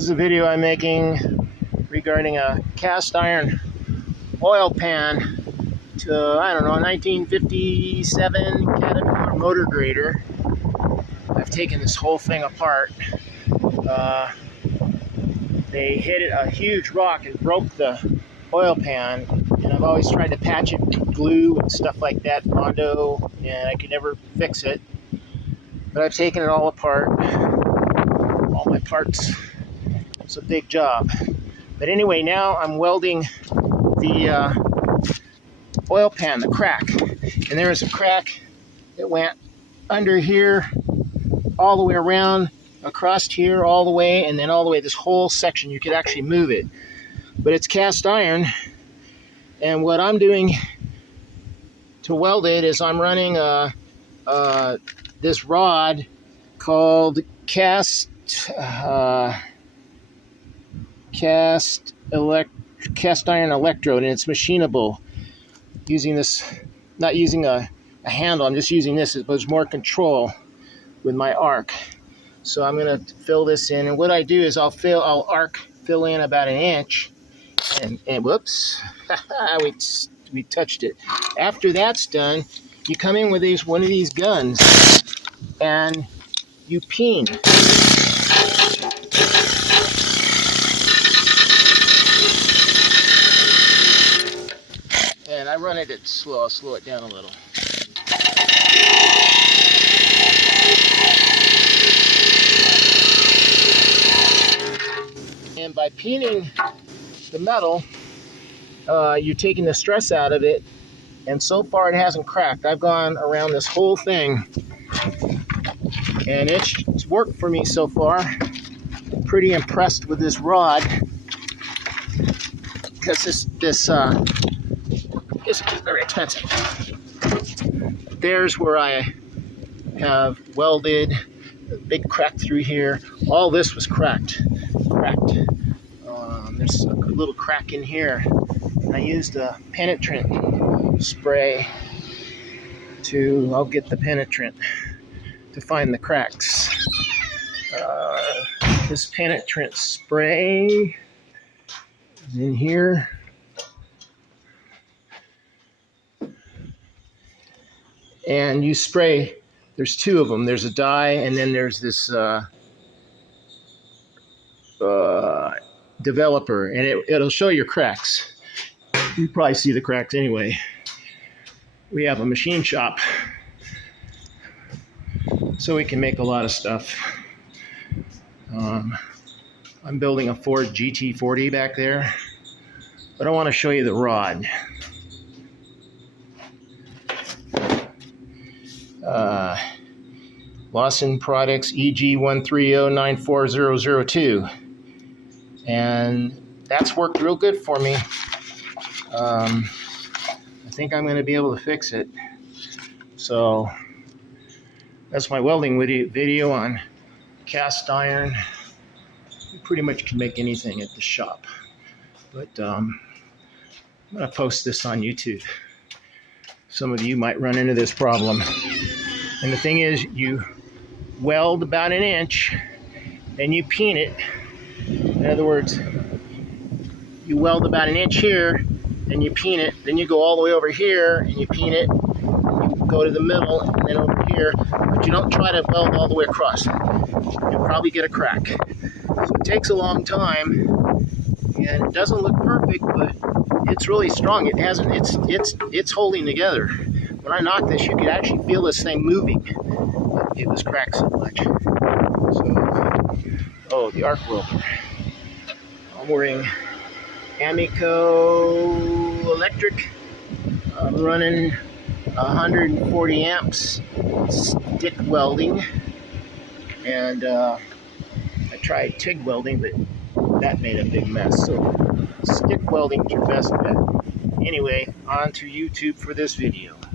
This is a video I'm making regarding a cast iron oil pan to, I don't know, a 1957 Caterpillar motor grader. I've taken this whole thing apart. They hit a huge rock and broke the oil pan, and I've always tried to patch it with glue and stuff like that, Bondo, and I could never fix it. But I've taken it all apart, all my parts. It's a big job. But anyway, now I'm welding the oil pan, the crack. And there is a crack that went under here, all the way around, across here, all the way, and then all the way, this whole section. You could actually move it. But it's cast iron. And what I'm doing to weld it is I'm running this rod called cast iron electrode, and it's machinable. Using this, not using a handle, I'm just using this. There's more control with my arc. So I'm going to fill this in, and what I do is I'll fill in about an inch, and whoops, we touched it. After that's done, you come in with one of these guns, and you peen. And I run it at slow. I'll slow it down a little. And by peening the metal, you're taking the stress out of it, and so far it hasn't cracked. I've gone around this whole thing, and it's worked for me so far. I'm pretty impressed with this rod, because this is very expensive. There's where I have welded a big crack through here. All this was cracked. There's a little crack in here, and I used a penetrant spray I'll get the penetrant to find the cracks. This penetrant spray is in here. And you spray, there's two of them. There's a dye, and then there's this developer, and it'll show your cracks. You probably see the cracks anyway. We have a machine shop, so we can make a lot of stuff. I'm building a Ford GT40 back there, but I want to show you the rod. Lawson Products EG13094002, and that's worked real good for me. I think I'm going to be able to fix it. So that's my welding video on cast iron. You pretty much can make anything at the shop, but I'm going to post this on YouTube. Some of you might run into this problem. And the thing is, you weld about an inch, and you peen it. In other words, you weld about an inch here, and you peen it. Then you go all the way over here, and you peen it. You go to the middle, and then over here. But you don't try to weld all the way across. You'll probably get a crack. So it takes a long time, and it doesn't look perfect, but it's really strong. It's holding together. When I knocked this, you could actually feel this thing moving. It was cracked so much. So, the arc welder. I'm wearing Amico electric. I'm running 140 amps stick welding, and I tried TIG welding, but that made a big mess. So stick welding is your best bet. Anyway, on to YouTube for this video.